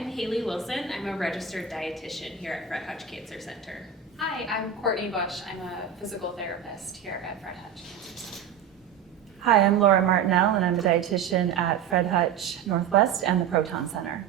I'm Haley Wilson. I'm a registered dietitian here at Fred Hutch Cancer Center. Hi, I'm Courtney Bush. I'm a physical therapist here at Fred Hutch Cancer Center. Hi, I'm Laura Martinell, and I'm a dietitian at Fred Hutch Northwest and the Proton Center.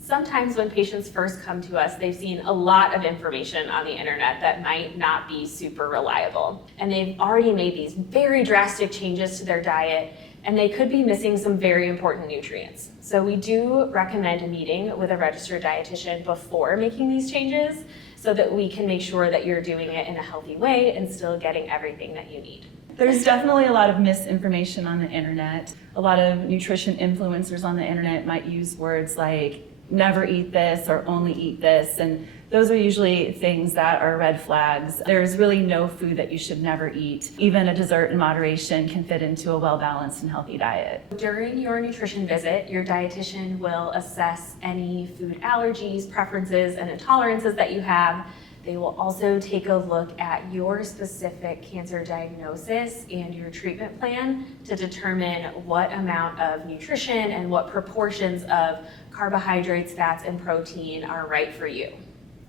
Sometimes when patients first come to us, they've seen a lot of information on the internet that might not be super reliable. And they've already made these very drastic changes to their diet, and they could be missing some very important nutrients. So we do recommend a meeting with a registered dietitian before making these changes so that we can make sure that you're doing it in a healthy way and still getting everything that you need. There's definitely a lot of misinformation on the internet. A lot of nutrition influencers on the internet might use words like never eat this or only eat this, and those are usually things that are red flags. There's really no food that you should never eat. Even a dessert in moderation can fit into a well-balanced and healthy diet. During your nutrition visit, your dietitian will assess any food allergies, preferences, and intolerances that you have. They will also take a look at your specific cancer diagnosis and your treatment plan to determine what amount of nutrition and what proportions of carbohydrates, fats, and protein are right for you.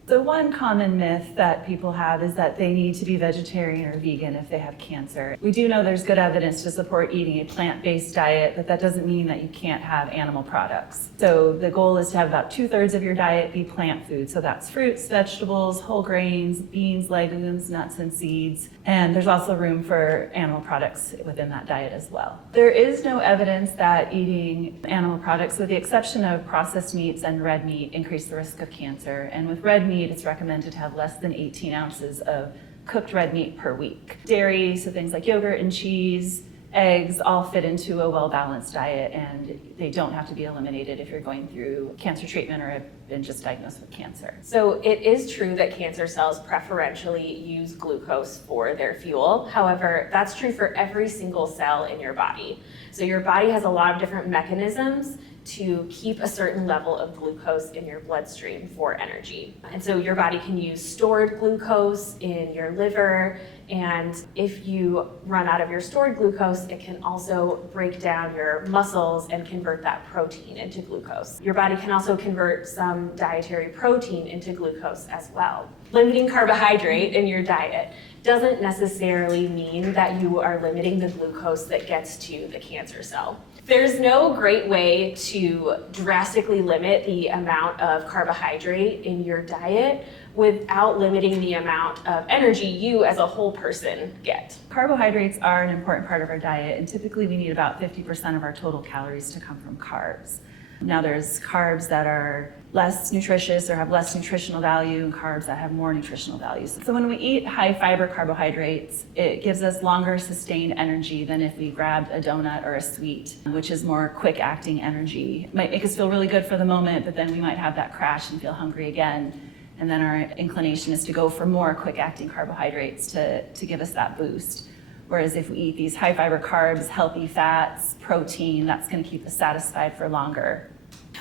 The one common myth that people have is that they need to be vegetarian or vegan if they have cancer. We do know there's good evidence to support eating a plant-based diet, but that doesn't mean that you can't have animal products. So the goal is to have about 2/3 of your diet be plant food. So that's fruits, vegetables, whole grains, beans, legumes, nuts, and seeds. And there's also room for animal products within that diet as well. There is no evidence that eating animal products, with the exception of processed meats and red meat, increase the risk of cancer. And with red meat, it's recommended to have less than 18 ounces of cooked red meat per week. Dairy, so things like yogurt and cheese, eggs, all fit into a well-balanced diet, and they don't have to be eliminated if you're going through cancer treatment or have been just diagnosed with cancer. So it is true that cancer cells preferentially use glucose for their fuel. However, that's true for every single cell in your body. So your body has a lot of different mechanisms to keep a certain level of glucose in your bloodstream for energy. And so your body can use stored glucose in your liver, and if you run out of your stored glucose, it can also break down your muscles and convert that protein into glucose. Your body can also convert some dietary protein into glucose as well. Limiting carbohydrate in your diet doesn't necessarily mean that you are limiting the glucose that gets to the cancer cell. There's no great way to drastically limit the amount of carbohydrate in your diet without limiting the amount of energy you as a whole person get. Carbohydrates are an important part of our diet, and typically we need about 50% of our total calories to come from carbs. Now there's carbs that are less nutritious or have less nutritional value, and carbs that have more nutritional values. So when we eat high fiber carbohydrates, it gives us longer sustained energy than if we grabbed a donut or a sweet, which is more quick acting energy. It might make us feel really good for the moment, but then we might have that crash and feel hungry again. And then our inclination is to go for more quick acting carbohydrates to give us that boost. Whereas if we eat these high fiber carbs, healthy fats, protein, that's going to keep us satisfied for longer.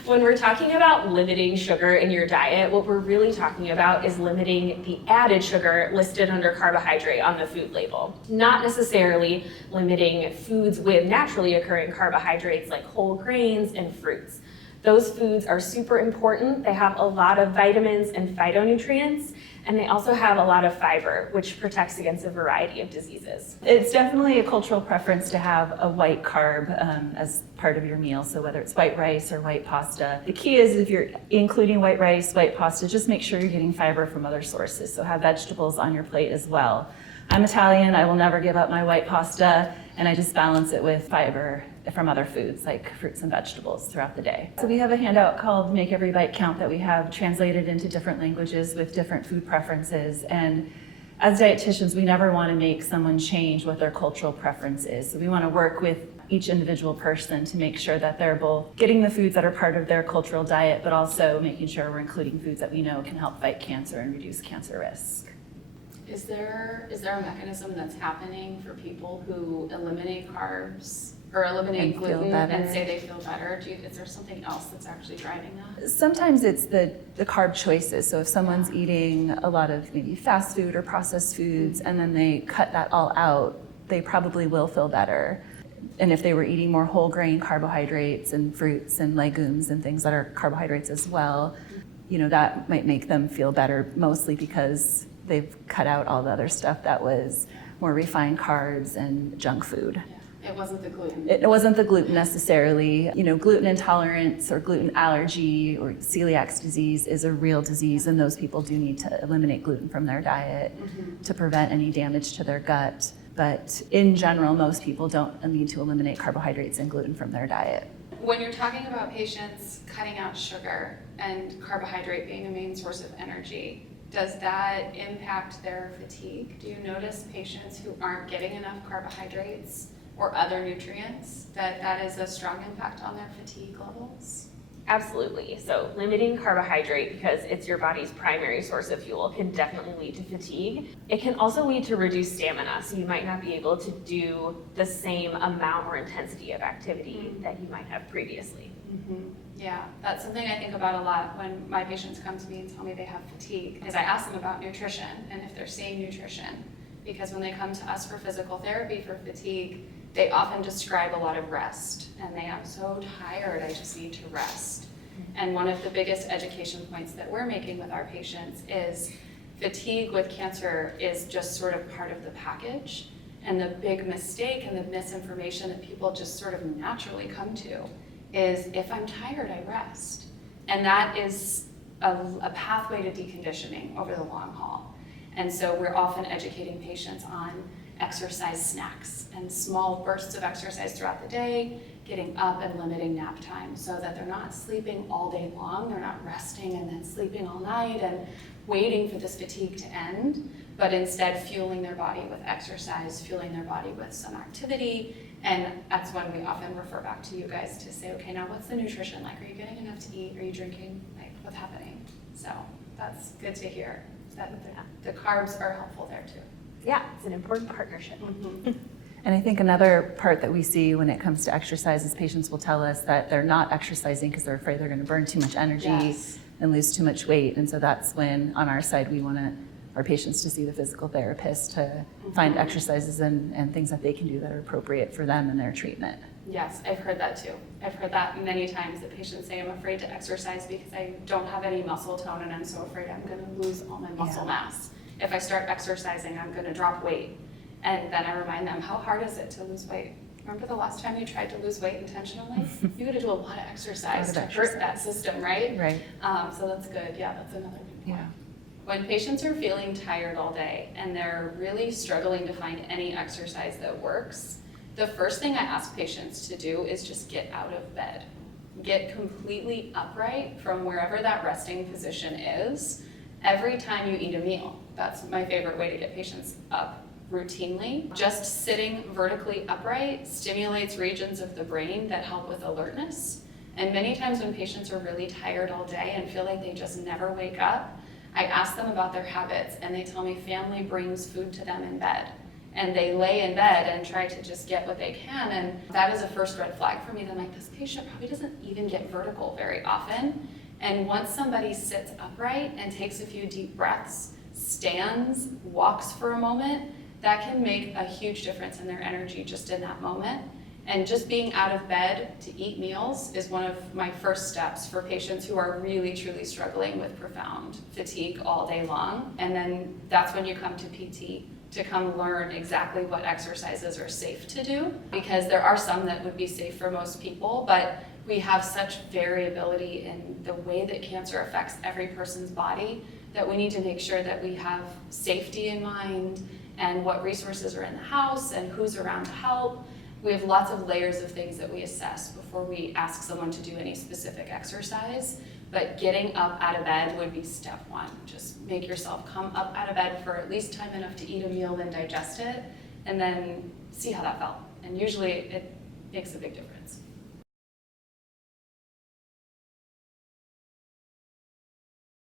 When we're talking about limiting sugar in your diet, what we're really talking about is limiting the added sugar listed under carbohydrate on the food label. Not necessarily limiting foods with naturally occurring carbohydrates like whole grains and fruits. Those foods are super important. They have a lot of vitamins and phytonutrients, and they also have a lot of fiber, which protects against a variety of diseases. It's definitely a cultural preference to have a white carb as part of your meal, so whether it's white rice or white pasta. The key is if you're including white rice, white pasta, just make sure you're getting fiber from other sources, so have vegetables on your plate as well. I'm Italian, I will never give up my white pasta, and I just balance it with fiber from other foods like fruits and vegetables throughout the day. So we have a handout called Make Every Bite Count that we have translated into different languages with different food preferences. And as dietitians, we never want to make someone change what their cultural preference is. So we want to work with each individual person to make sure that they're both getting the foods that are part of their cultural diet, but also making sure we're including foods that we know can help fight cancer and reduce cancer risk. Is there a mechanism that's happening for people who eliminate carbs or eliminate And feel gluten better. and say they feel better? Is there something else that's actually driving that? Sometimes it's the carb choices. So if someone's eating a lot of maybe fast food or processed foods and then they cut that all out, they probably will feel better. And if they were eating more whole grain carbohydrates and fruits and legumes and things that are carbohydrates as well, that might make them feel better, mostly because they've cut out all the other stuff that was more refined carbs and junk food. It wasn't the gluten. It wasn't the gluten necessarily. Gluten intolerance or gluten allergy or celiac disease is a real disease, and those people do need to eliminate gluten from their diet to prevent any damage to their gut. But in general, most people don't need to eliminate carbohydrates and gluten from their diet. When you're talking about patients cutting out sugar and carbohydrate being a main source of energy, does that impact their fatigue? Do you notice patients who aren't getting enough carbohydrates or other nutrients, that is a strong impact on their fatigue levels? Absolutely. So limiting carbohydrate, because it's your body's primary source of fuel, can definitely lead to fatigue. It can also lead to reduced stamina, so you might not be able to do the same amount or intensity of activity that you might have previously. Yeah, that's something I think about a lot when my patients come to me and tell me they have fatigue, is I ask them about nutrition and if they're seeing nutrition. Because when they come to us for physical therapy for fatigue, they often describe a lot of rest, and I'm so tired, I just need to rest. And one of the biggest education points that we're making with our patients is fatigue with cancer is just sort of part of the package. And the big mistake and the misinformation that people just sort of naturally come to is, if I'm tired, I rest. And that is a pathway to deconditioning over the long haul. And so we're often educating patients on exercise snacks and small bursts of exercise throughout the day, getting up and limiting nap time so that they're not sleeping all day long, they're not resting and then sleeping all night and waiting for this fatigue to end, but instead fueling their body with exercise, fueling their body with some activity. And that's when we often refer back to you guys to say, okay, now what's the nutrition like? Are you getting enough to eat? Are you drinking? Like, what's happening? So that's good to hear, that the carbs are helpful there too. Yeah, it's an important partnership. And I think another part that we see when it comes to exercise is patients will tell us that they're not exercising because they're afraid they're going to burn too much energy and lose too much weight. And so that's when, on our side, we want our patients to see the physical therapist to find exercises and things that they can do that are appropriate for them and their treatment. Yes, I've heard that too. I've heard that many times, that patients say, I'm afraid to exercise because I don't have any muscle tone and I'm so afraid I'm going to lose all my muscle mass. If I start exercising, I'm going to drop weight. And then I remind them, how hard is it to lose weight? Remember the last time you tried to lose weight intentionally? You got to do a lot of exercise to hurt that system, right? Right. So that's good. Yeah, that's another good point. Yeah. When patients are feeling tired all day and they're really struggling to find any exercise that works, the first thing I ask patients to do is just get out of bed. Get completely upright from wherever that resting position is every time you eat a meal. That's my favorite way to get patients up routinely. Just sitting vertically upright stimulates regions of the brain that help with alertness. And many times when patients are really tired all day and feel like they just never wake up, I ask them about their habits and they tell me family brings food to them in bed. And they lay in bed and try to just get what they can. And that is a first red flag for me. That I'm like, this patient probably doesn't even get vertical very often. And once somebody sits upright and takes a few deep breaths, stands, walks for a moment, that can make a huge difference in their energy just in that moment. And just being out of bed to eat meals is one of my first steps for patients who are really, truly struggling with profound fatigue all day long. And then that's when you come to PT to come learn exactly what exercises are safe to do, because there are some that would be safe for most people, but we have such variability in the way that cancer affects every person's body that we need to make sure that we have safety in mind and what resources are in the house and who's around to help. We have lots of layers of things that we assess before we ask someone to do any specific exercise, but getting up out of bed would be step one. Just make yourself come up out of bed for at least time enough to eat a meal and digest it, and then see how that felt. And usually it makes a big difference.